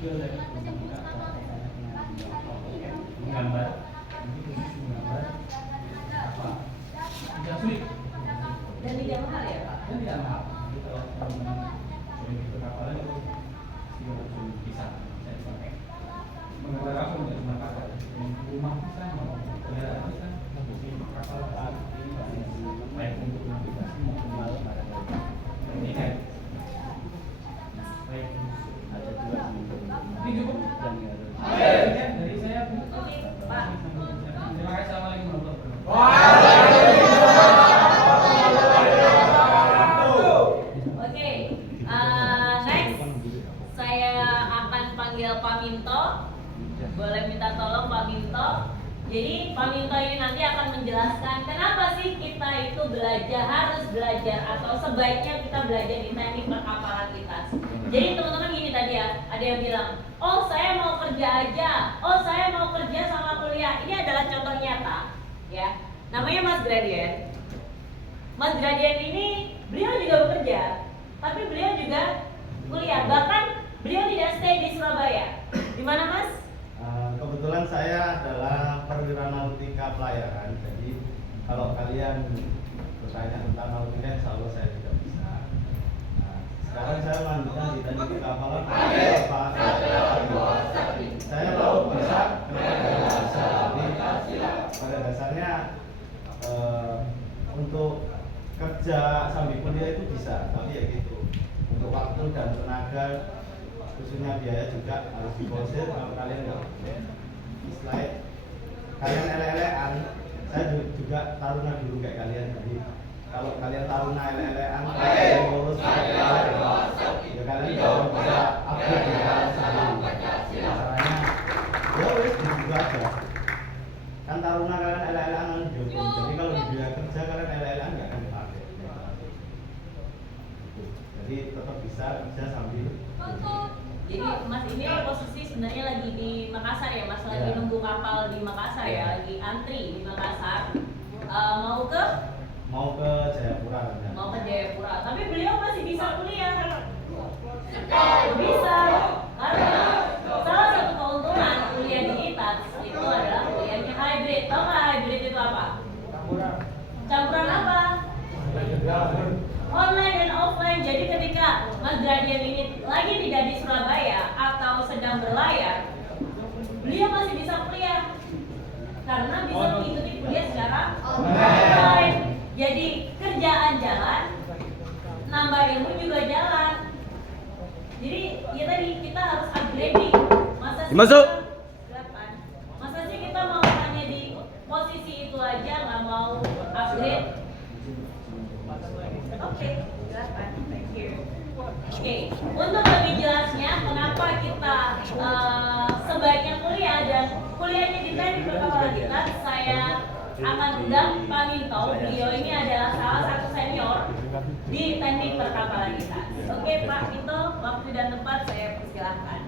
skill dari menggambar, ini khusus menggambar apa? Tidak sulit dan tidak mahal ya Pak? dan tidak mahal. Jadi kalau teman-teman sudah di perkapalan itu sudah langsung bisa dipakai. Menggambar kapal tidak cuma kapal, rumah bisa, mau kendaraan bisa, kapal saat ini baik untuk navigasi maupun ini kayak baik ada dua ini cukup dari saya Bu. Oke Pak. Terima kasih. Assalamualaikum warahmatullahi wabarakatuh. Oke, next saya akan panggil Pak Minto. Boleh minta tolong Pak Minto. Jadi Pak Minto ini nanti akan menjelaskan kenapa sih kita itu harus belajar atau sebaiknya kita belajar di teknik perkapalan lintas. Jadi teman-teman gini tadi ya, ada yang bilang, oh saya mau kerja aja, oh saya mau kerja sama kuliah. Ini adalah contoh nyata, ya. Namanya Mas Gradian. Mas Gradian ini beliau juga bekerja, tapi beliau juga kuliah. Bahkan beliau tidak stay di Surabaya. Di mana Mas? Kebetulan saya adalah perwira nautika pelayaran. Jadi kalau kalian bertanya tentang nautika, insya Allah saya tidak bisa. Sekarang saya lanjutkan di teknik perkapalan. Saya tahu bisa, kenapa tidak bisa. Jadi pada dasarnya untuk kerja sambil kuliah itu bisa, tapi ya gitu. Untuk waktu dan tenaga, khususnya biaya juga harus dikonsider. Kalau kalian nggak slide, kalian ele-elean, saya juga taruna dulu kayak kalian. Jadi kalau kalian taruna ele-elean, kalian ngurus ya kalian juga bisa upgrade di kalian sendiri. Caranya ya wes gitu aja. Kan taruna kalian ele-elean lanjut. Jadi kalau di dunia kerja kalian ele-elean nggak akan dipakai. Jadi tetap bisa sambil. Jadi Mas ini posisi sebenarnya lagi di Makassar ya Mas, lagi nunggu kapal di Makassar ya, lagi antri di Makassar. Mau ke Jayapura. Mau ke Jayapura, tapi beliau masih bisa kuliah. Bisa, karena salah satu keuntungan kuliah di ITAS itu adalah kuliahnya hybrid. Tahu nggak hybrid itu apa? Campuran apa? Online dan offline. Jadi ketika Mas Gradian ini lagi tidak di Surabaya atau sedang berlayar, beliau masih bisa kuliah karena bisa mengikuti kuliah secara online. Jadi kerjaan jalan, nambah ilmu juga jalan. Jadi ya tadi kita harus upgrading. Masa sih kita mau hanya di posisi itu aja, nggak mau upgrade? Oke, silakan. Thank you. Oke, untuk lebih jelasnya kenapa kita sebaiknya kuliah dan kuliahnya di teknik perkapalan lintas, saya akan undang Pak Minto. Beliau ini adalah salah satu senior di teknik perkapalan lintas. Oke, Pak Minto, waktu dan tempat saya persilahkan.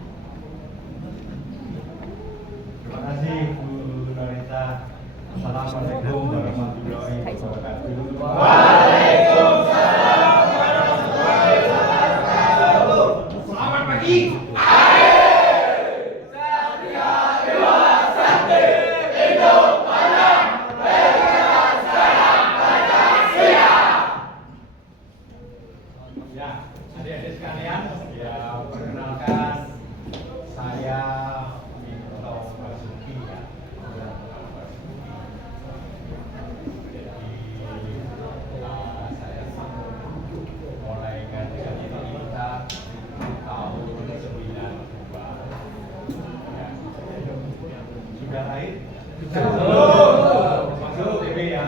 Terima kasih Bu Norita. Assalamualaikum warahmatullahi wabarakatuh. Waalaikumsalam warahmatullahi wabarakatuh. Selamat pagi. Adik-adik sekalian, ya perkenalkan saya Minto Basuki ya. Jadi saya mulai ngajar ini kita tahun 92 ya. Sudah lahir? Masuk TV ya?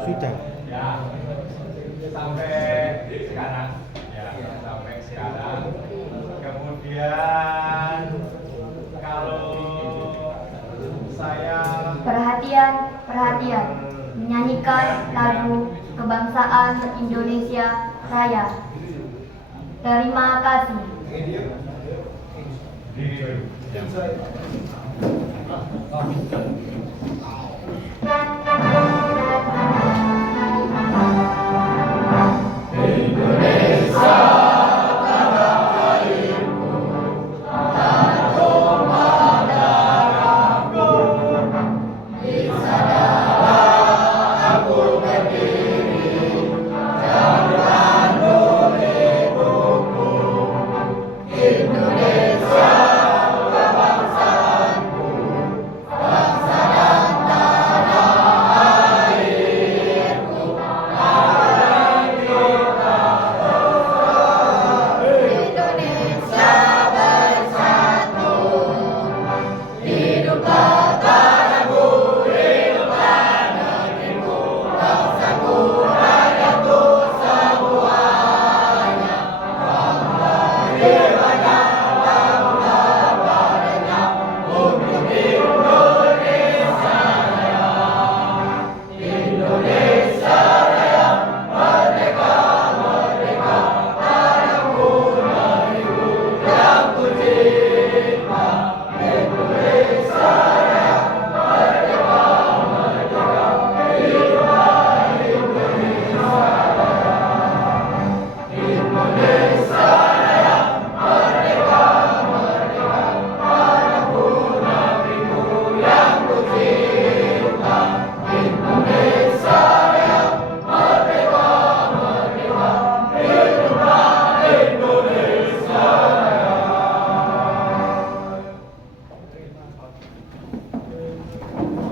Sudah ya, sampai sekarang ya, sampai sekarang. Kemudian kalau saya perhatian menyanyikan lagu kebangsaan Indonesia Raya. Terima kasih. Indonesia tanah airku,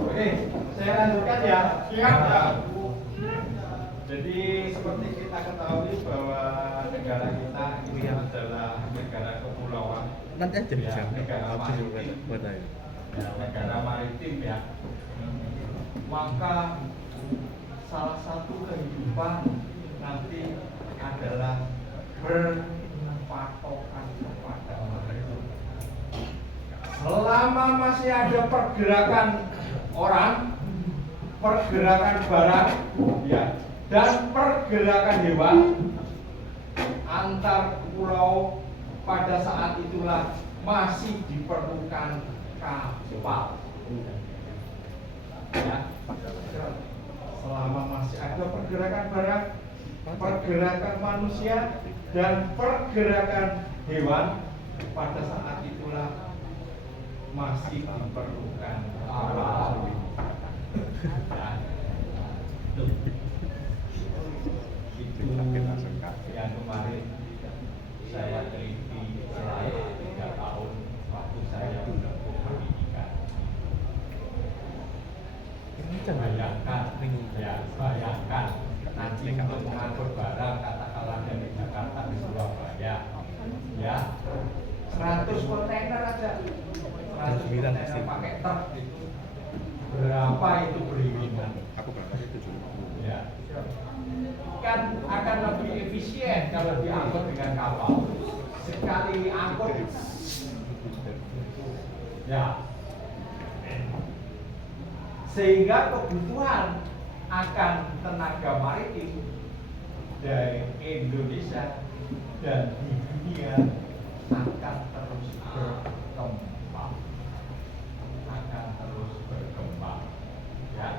Oke, saya lanjutkan ya. Siap ya. Jadi seperti kita ketahui bahwa negara kita ini adalah negara kepulauan. Nanti aja Ya, bisa. negara maritim. Ya, negara maritim ya. Maka salah satu kehidupan nanti adalah berpatokan kepada maritim. Selama masih ada pergerakan orang, pergerakan barang, ya, dan pergerakan hewan antar pulau, pada saat itulah masih diperlukan kapal. Ya. Selama masih ada pergerakan barang, pergerakan manusia, dan pergerakan hewan, pada saat itulah masih diperlukan kapal. Ya. Itu yang kemarin saya teliti selama 3 tahun waktu saya menempuh pendidikan. Bayangkan nanti untuk mengangkut barang katakanlah dari Jakarta ke Surabaya, ya 100 kontainer aja, 100 kontainer pakai truk itu berapa itu beriringan? Aku berangkat itu Ya, kan akan lebih efisien kalau diangkut dengan kapal. Sekali angkut, ya, sehingga kebutuhan akan tenaga maritim dari Indonesia dan di dunia akan terus berkembang, ya.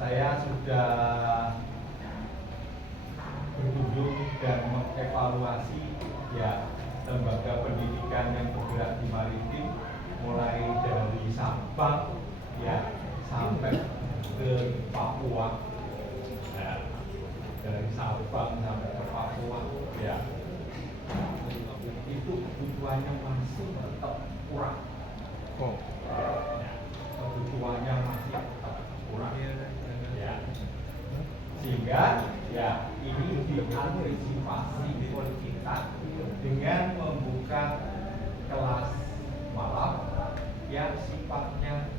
Saya sudah berkunjung dan mengevaluasi ya lembaga pendidikan yang bergerak di maritim, mulai dari Sabang ya sampai ke Papua, ya, dari Sabang sampai ke Papua, ya, itu kebutuhannya masih tetap kurang. Oh. Ya, kebutuhannya masih tetap kurang, ya, sehingga ya ini diantisipasi oleh kita dengan membuka kelas malam yang sifatnya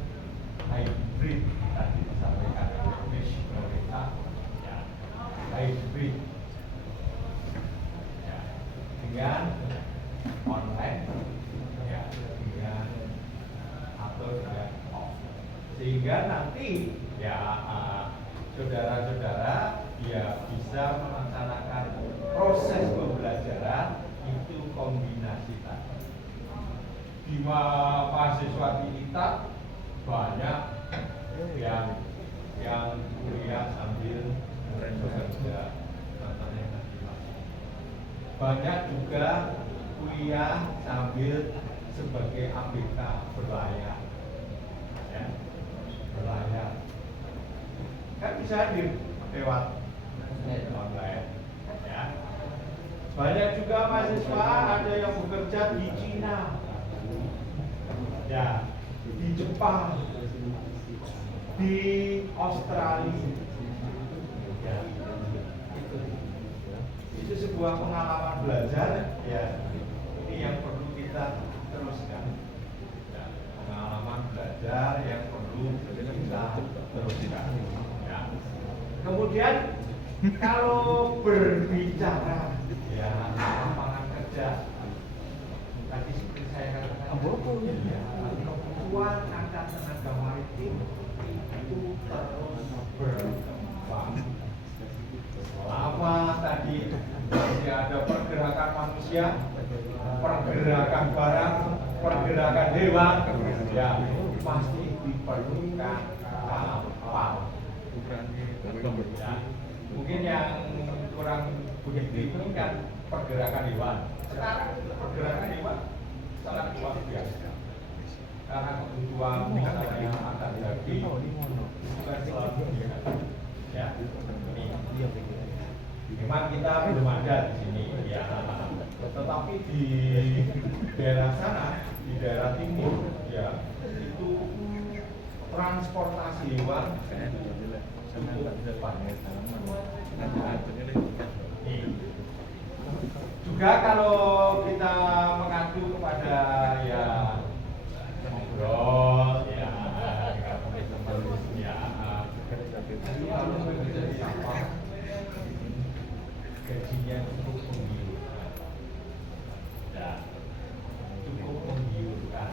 hybrid, tadi disampaikan oleh Miss Norita, ya, hybrid, ya, dengan online, ya, dengan atau dengan off, sehingga nanti ya saudara-saudara ya bisa melaksanakan proses pembelajaran itu kombinasi tadi. Di mahasiswa kita banyak yang kuliah sambil bekerja, contohnya tadi Mas. Banyak juga kuliah sambil sebagai ABK berlayar, ya, berlayar. Kan bisa lewat online, ya. Banyak juga mahasiswa ada yang bekerja di Cina, ya, di Jepang, di Australia, ya. Itu sebuah pengalaman belajar, ya. Ini yang perlu kita teruskan, ya. Pengalaman belajar yang perlu kita teruskan. Kemudian kalau berbicara ya lapangan kerja, tadi seperti saya katakan, kebutuhan akan tenaga maritim itu terus berkembang. Selama tadi masih ada pergerakan manusia, pergerakan barang, pergerakan hewan, ya pasti diperlukan kapal. Ya, mungkin yang kurang begitu ini kan pergerakan hewan. Sekarang pergerakan hewan sangat luar biasa. Karena kebutuhan misalnya makan daging itu kan selalu ya. Ini memang kita belum ada di sini ya. Tetapi di daerah sana, di daerah timur ya itu transportasi hewan juga kalau kita mengacu kepada ya ngobrol ya kalau bekerja di kapal gajinya cukup menggiurkan ya cukup menggiurkan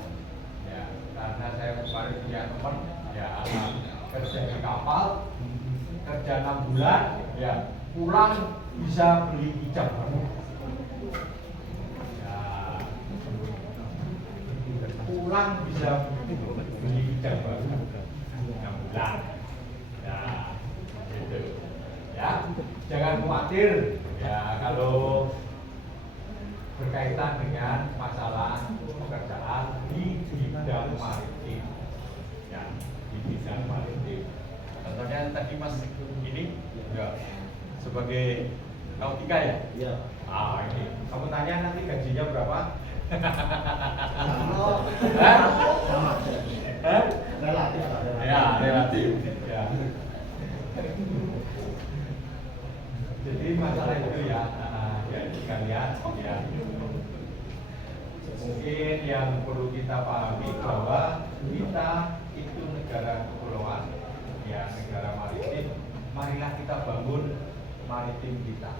ya karena saya kemarin punya teman ya kerja di kapal kerja 6 bulan ya pulang bisa beli hijab baru ya pulang bisa beli hijab baru 6 bulan ya gitu ya jangan khawatir ya kalau berkaitan dengan masalah pekerjaan di bidang maritim ya di bidang maritim contohnya tadi Mas ini ya sebagai nautika ya? Iya. Ah ini kamu tanya nanti gajinya berapa? Relatif. Ya relatif. Ya. Jadi masalah itu ya, ya sekalian ya. Mungkin yang perlu kita pahami bahwa kita itu negara kepulauan, ya negara maritim. Marilah kita bangun maritim kita.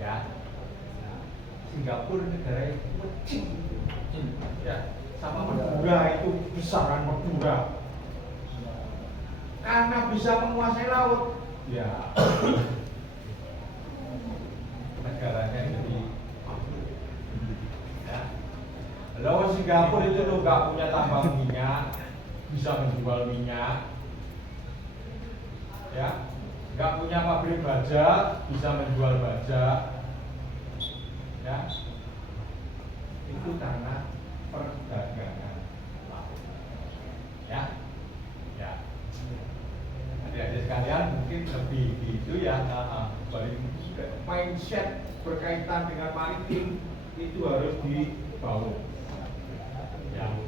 Ya. Singapura negara yang kecil. Ya, sama Madura itu besaran Madura. Karena bisa menguasai laut. Ya. Negaranya jadi ya. Lalu Singapura itu lo nggak punya tambang minyak, bisa menjual minyak. Ya, nggak punya pabrik baja, bisa menjual baja, ya, itu karena perdagangan laut, ya, ya. Adik-adik sekalian mungkin lebih gitu ya, balik mindset berkaitan dengan maritim itu harus dibangun, ya.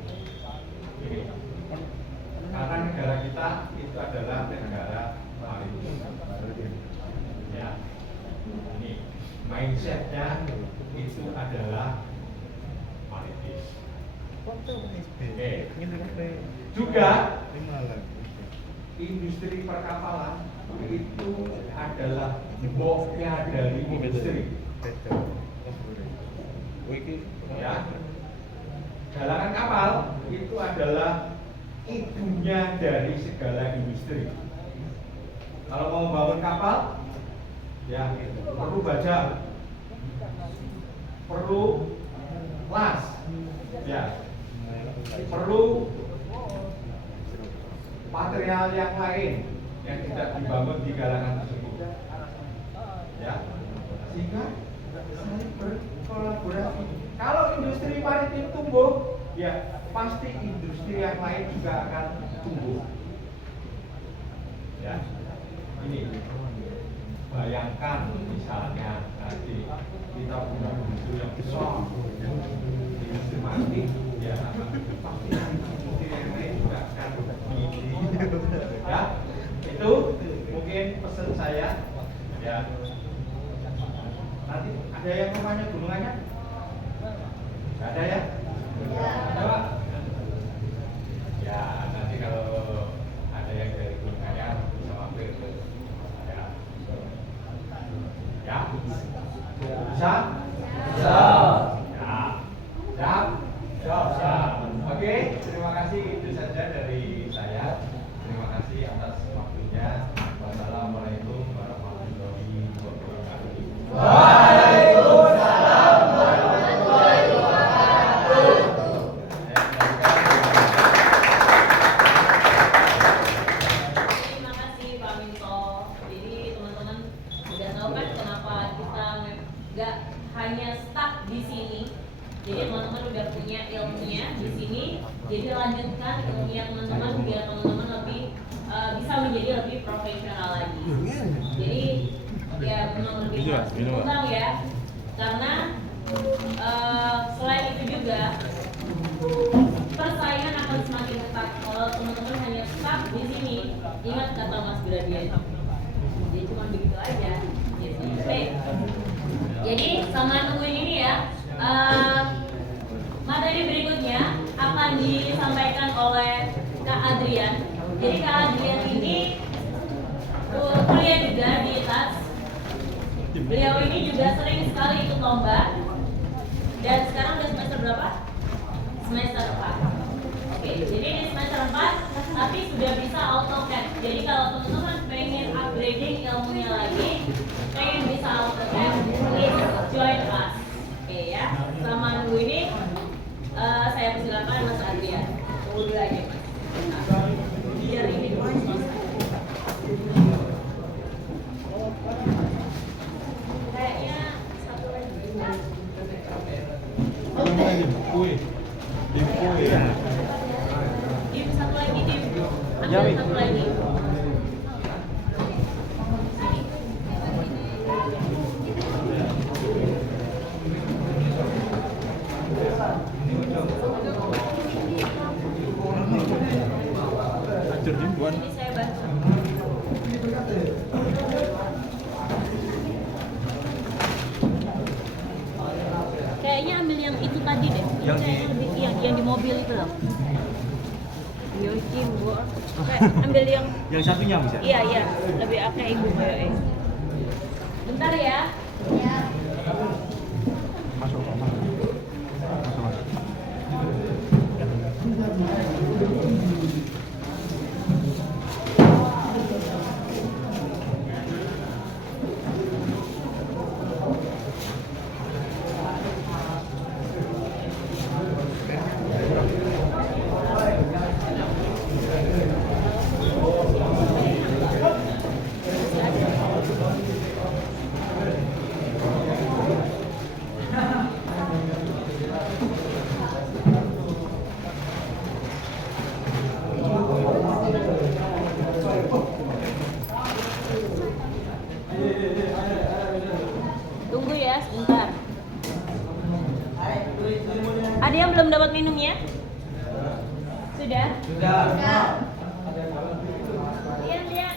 Ini. Karena negara kita itu adalah negara maritim. Ya, ini mindsetnya itu adalah maritim. Oke. Juga industri perkapalan itu adalah boknya dari industri. Ya, galangan kapal itu adalah ibunya dari segala industri. Kalau mau bangun kapal, ya perlu baja, perlu las, ya perlu material yang lain yang tidak dibangun di galangan tersebut. Ya, sehingga saling berkolaborasi. Kalau industri maritim tumbuh, ya pasti industri yang lain juga akan tumbuh. Ya, ini bayangkan misalnya nanti kita punya industri yang besar, industri maritim, ya pasti industri yang lain juga akan tumbuh. Ya, itu mungkin pesan saya. Ya, nanti ada yang rumahnya gunungannya? Nggak ada ya? Ada Pak? Ya, nanti kalau ada yang dari gunungannya bisa mampir ke ya. Ya? Bisa? Bisa. Ya. hanya stuck di sini. Jadi teman-teman udah punya ilmunya di sini. Jadi lanjutkan ilmunya teman-teman biar teman-teman lebih bisa menjadi lebih profesional lagi. Jadi ya memang lebih harus berkembang ya. Karena selain itu juga persaingan akan semakin ketat. Kalau teman-teman hanya stuck di sini, ingat kata Mas Gradian. Jadi cuma begitu aja. Gitu. Oke. Jadi sama nungguin ini ya. Materi berikutnya akan disampaikan oleh Kak Adrian. Jadi Kak Adrian ini kuliah juga di TAS. Beliau ini juga sering sekali ikut lomba. Dan sekarang udah semester berapa? Semester 4. Oke, jadi di semester 4 tapi sudah bisa AutoCAD. Jadi kalau teman-teman pengen upgrading ilmunya lagi, pengen bisa AutoCAD, please join us. Oke ya, selama nunggu ini saya persilakan Mas Adrian. Tunggu dulu aja Mas. Biar ini dulu selesai. Kayaknya satu lagi. Dim satu lagi Dim. Ambil satu lagi. Ini saya bantu. Kayaknya ambil yang itu tadi deh. Yang di mobil itu loh. Yo Jim, gua. Ambil yang satunya bisa. Iya, lebih kayak ibu kayak. Bentar ya. Ya. Masuk. Tunggu ya sebentar. Ada yang belum dapat minumnya? Sudah? Sudah. Lihat.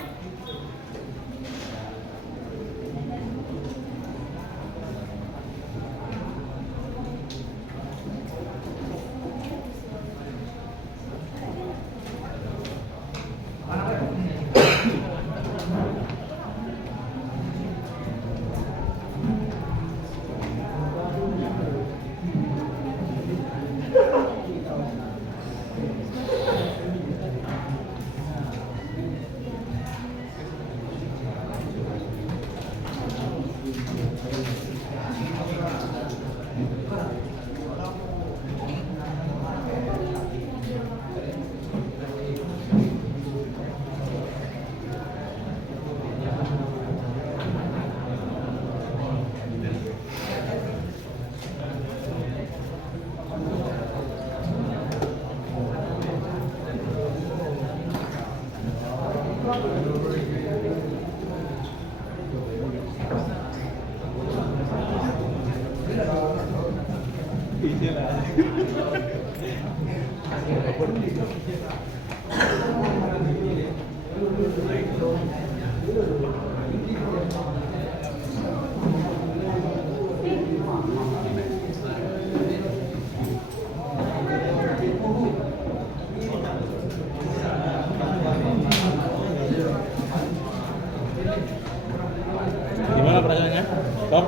Gimana perasaannya? Top?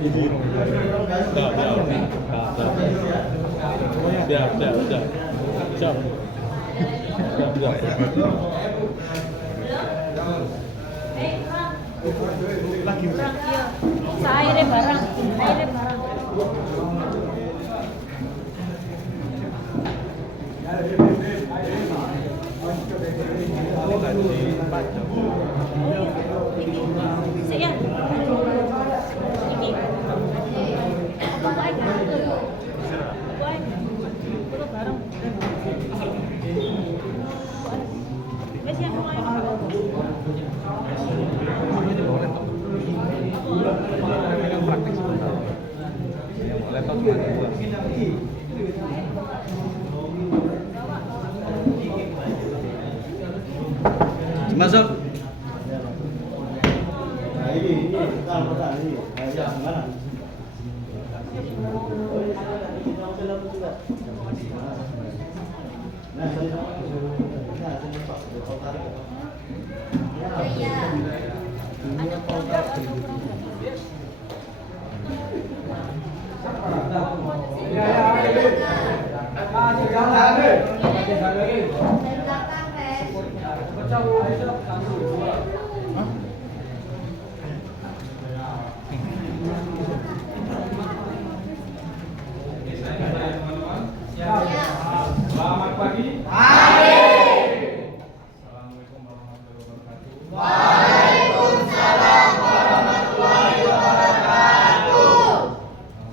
Ibu. Siap. Kurang iya. Airnya barang. Siap. praktik sebentar. Laptop cuma dua. Masuk. Nah ini pertama ini. Nah, gimana? Nah, Selamat pagi. Assalamualaikum warahmatullahi wabarakatuh. Waalaikumsalam warahmatullahi wabarakatuh.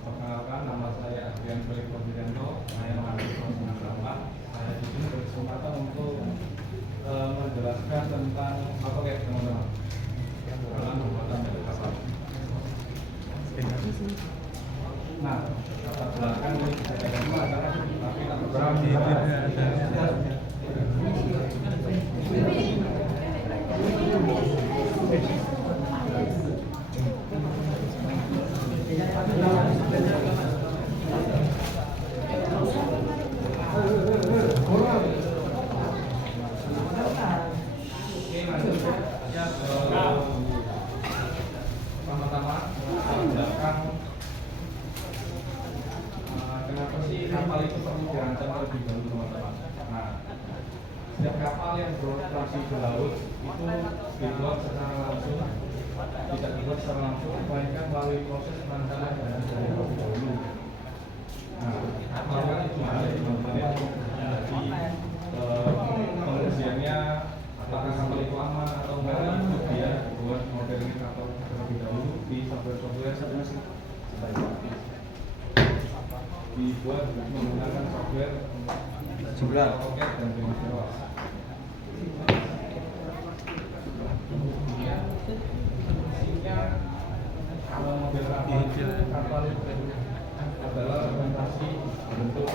Perkenalkan, nama saya Adrian Felix Providanto. Saya mahasiswa semester 4. Saya di sini berkesempatan untuk menjelaskan tentang AutoCAD, teman-teman. Dalam pembuatan dari kapal. Nah, latar belakang ini saya akan mengatakan, tapi tak berarti pertama-tama menjelaskan kenapa sih kapal itu perlu dirancang terlebih dahulu, teman-teman. Nah, setiap kapal yang beroperasi di laut itu dibuat secara langsung, tidak dibuat secara langsung, melainkan melalui proses perancangan dan dari terlebih dahulu. Nah, kapal kan itu ada di teman-teman jadi pengujiannya apakah kapal itu aman atau enggak, itu dia buat modeling kapal terlebih dahulu di software-software dibuat menggunakan software AutoCAD dan Revit. Kemudian fungsinya model kapal adalah representasi bentuk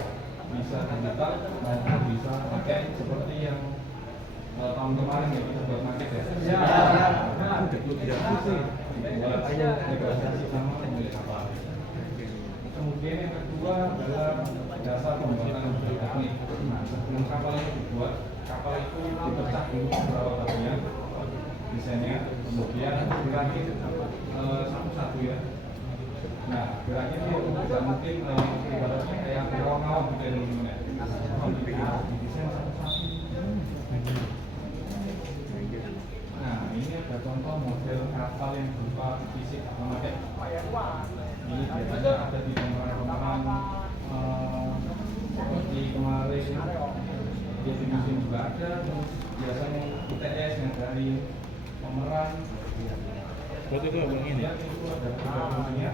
bisa digital maupun bisa pakai seperti yang tahun kemarin ya kita buat maket ya. Buat negosiasi sama pemilik kapal. Kemudian yang kedua adalah dasar pembuatan teknik. Nah, sebelum kapal itu dibuat, kapal itu dipecah dulu beberapa bagian desainnya, kemudian dirakit satu-satu ya. Nah, dirakit itu tidak mungkin ibaratnya kayak ngawang-ngawang gitu ya teman-teman ya. Didesain satu-satu. Nah, ini ada contoh model kapal yang berupa fisik automatik. Ini biasanya ada di pameran-pameran seperti kemarin di museum juga ada, terus biasanya ITS yang dari pameran. Berarti itu abang ini. Itu ada tiga fungsinya.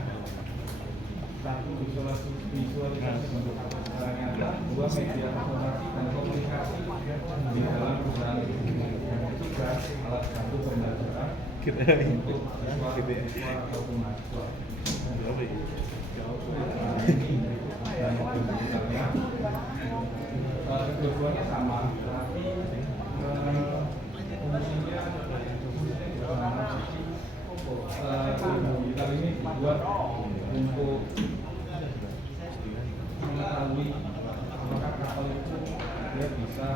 Satu, visualisasi bentuk kapal secara nyata. Dua, media observasi dan komunikasi di dalam perusahaan itu. Yang ketiga, alat bantu pembelajaran Kita untuk siswa ataupun mahasiswa. Kedua-duanya sama, tapi fungsinya digital ini dibuat untuk mengetahui apakah kapal itu dia bisa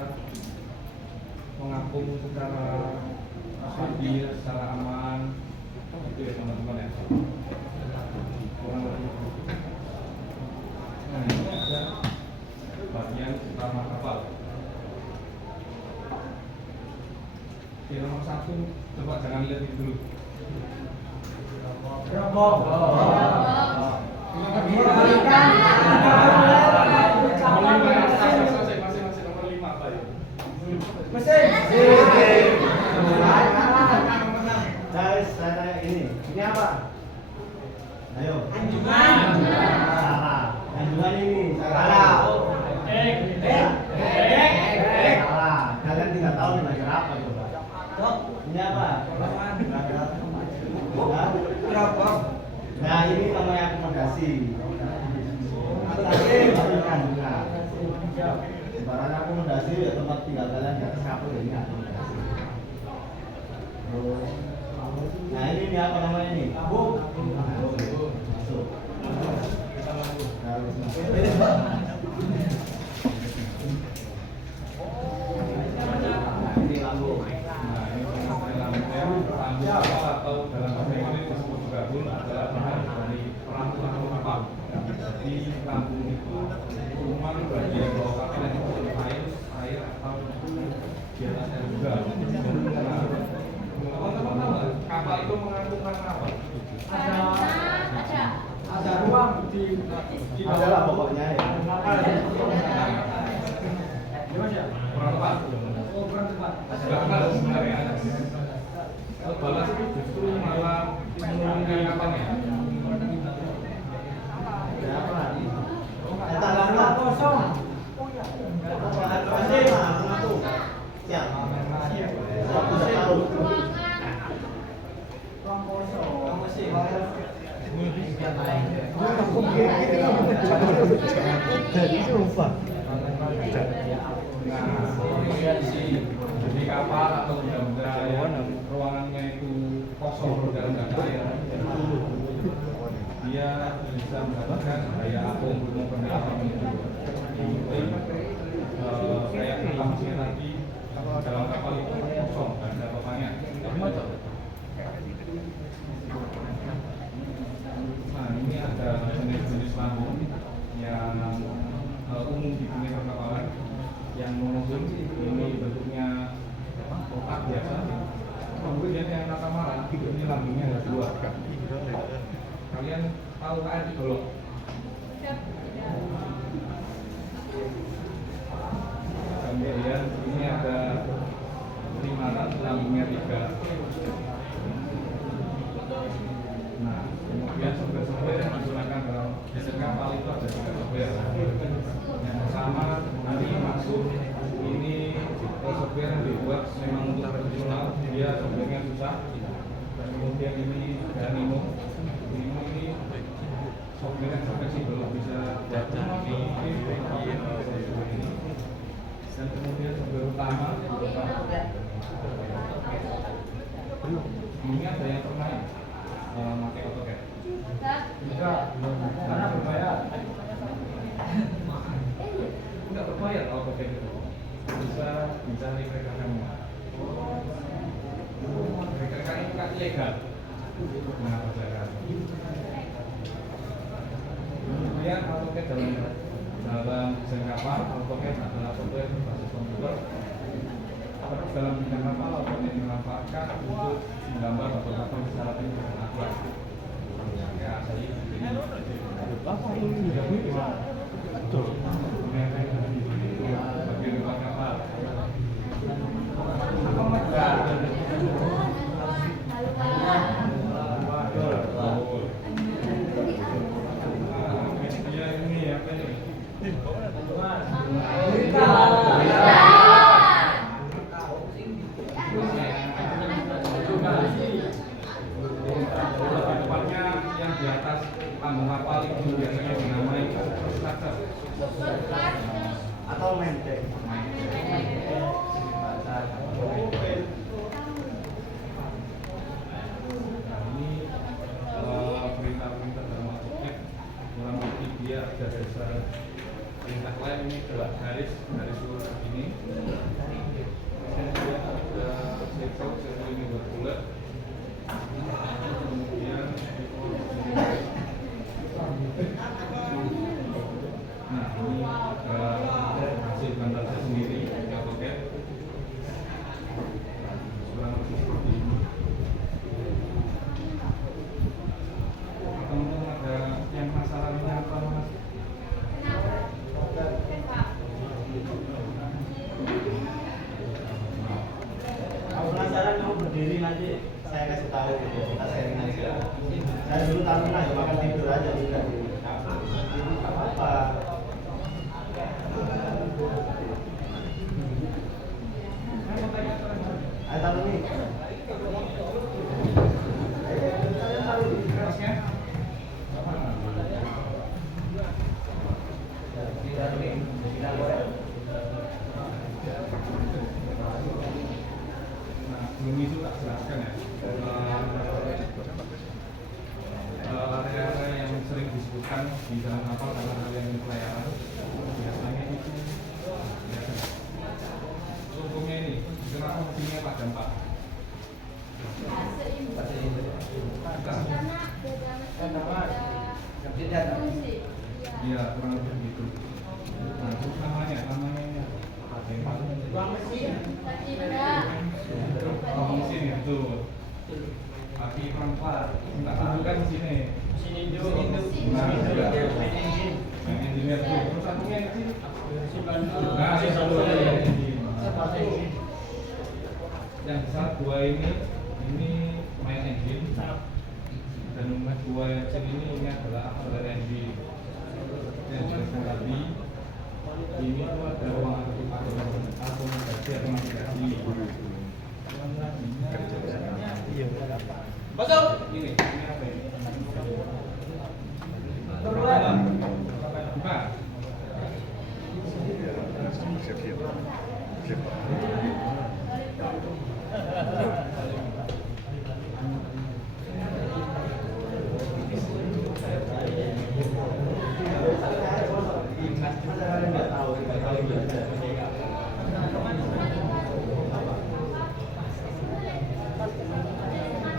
mengapung secara stabil, secara aman, itu ya teman-teman ya. Kurang lebih. Nah, ini ada bagian utama kapal. Oke, nomor satu, coba jangan lihat itu dulu. Masih nomor 5 apa ya? guys, saya tanya ini apa? Ayo. Anjungan. Salah. Anjungan ini salah. Salah. Kalian tidak tahu nih belajar apa coba? Ini apa? Hah? Nah ini namanya akomodasi. Tapi baru kandungan. Barang akomodasi ya tempat tinggal kalian di atas kapal ini akomodasi. Terus, nah ini apa namanya ini? Masuk. Ini lambung. Nah, ini lampu atau dalam bahasa Inggris disebut juga bun adalah bahan dari pelampu atau kapal. Jadi lampu itu cuma bagian bawah kapal yang mengandung air atau di atasnya juga. Nah, teman-teman tahu nggak kapal itu mengandung apa? Ada ruang di Ada lah pokoknya ya. Kurang tepat. Oh, kurang tepat. Sudah benar sebenarnya. Balas itu justru malah menurunkan kapalnya. Ada apa lagi? Ruang kosong. Siap. Waktu setahun. Ruang kosong. Nah, kemudian di kapal atau benda yang ruangannya itu kosong dalam air, dia bisa mendapatkan daya apung maupun daya apung itu. Kayak kapasnya tadi dalam kapal itu kosong, tidak ada apa-apanya. Nah, ini ada jenis-jenis lambung yang umum di dunia perkapalan yang mengusung ini bentuknya kotak biasa. Kemudian yang katamaran ini lambungnya ada dua. Kalian tahu KRI Golok? Kemudian ini ada limaran lambungnya 3. Nah, kemudian sopir-sopir yang digunakan dalam mesin kapal itu ada 3 sopir. Yang pertama nanti masuk ini sopir yang dibuat memang untuk profesional, dia sopirnya susah. Dan kemudian ini Nimo ini sopir yang fleksibel bisa buat ini. Dan kemudian sopir utama ini ada yang pernah pakai AutoCAD? Enggak, karena berbayar. Enggak berbayar AutoCAD itu. Bisa dicari rekan-rekannya. Rekan-rekan itu kan ilegal. Nah, berbayar. Kemudian AutoCAD dalam desain kapal, AutoCAD adalah software berbasis komputer. Dalam bidang kapal, AutoCAD dimanfaatkan untuk menggambar kapal secara tinggi dan akurat. Ya, saya ini apa ini? Betul. Bagian depan kapal. Apa megah? Dia ini apa ini? Tepatnya yang di atas lambung kapal itu biasanya dinamai structure Atau menteng. Ini perintah-perintah dalam AutoCAD kurang lebih dia ada dasar perintah lain ini adalah garis lurus ini. Kemudian ada sektor ini berbulat. Kemudian nah ini hasil gambar saya sendiri di AutoCAD. Kurang lebih seperti ini. Teman-teman ada yang masalahnya apa mas? Kalau penasaran kamu berdiri nanti saya kasih tahu gitu, kita sharing aja. Saya dulu taruna ya makan tidur aja tidak di apa. Ayo taruh nih. Ayo taruh. kan di dalam kapal karena kalian pelayaran biasanya itu hukumnya ini kenapa mesinnya padam Pak? Iya kurang lebih begitu. Nah terus namanya ada yang paling Ruang mesin. mesin itu tapi perempuan tak tunjukkan di sini. Mesin induk. Nah, yang engineer tuh. Terus satunya yang kecil. Nah, ini satu lagi. Yang besar dua ini main engine. Dan dua yang kecil ini adalah auxiliary engine. Yang jelaskan tadi ini tuh ada ruang akomodasi atau navigasi. Iya. Masuk. Ini apa ini?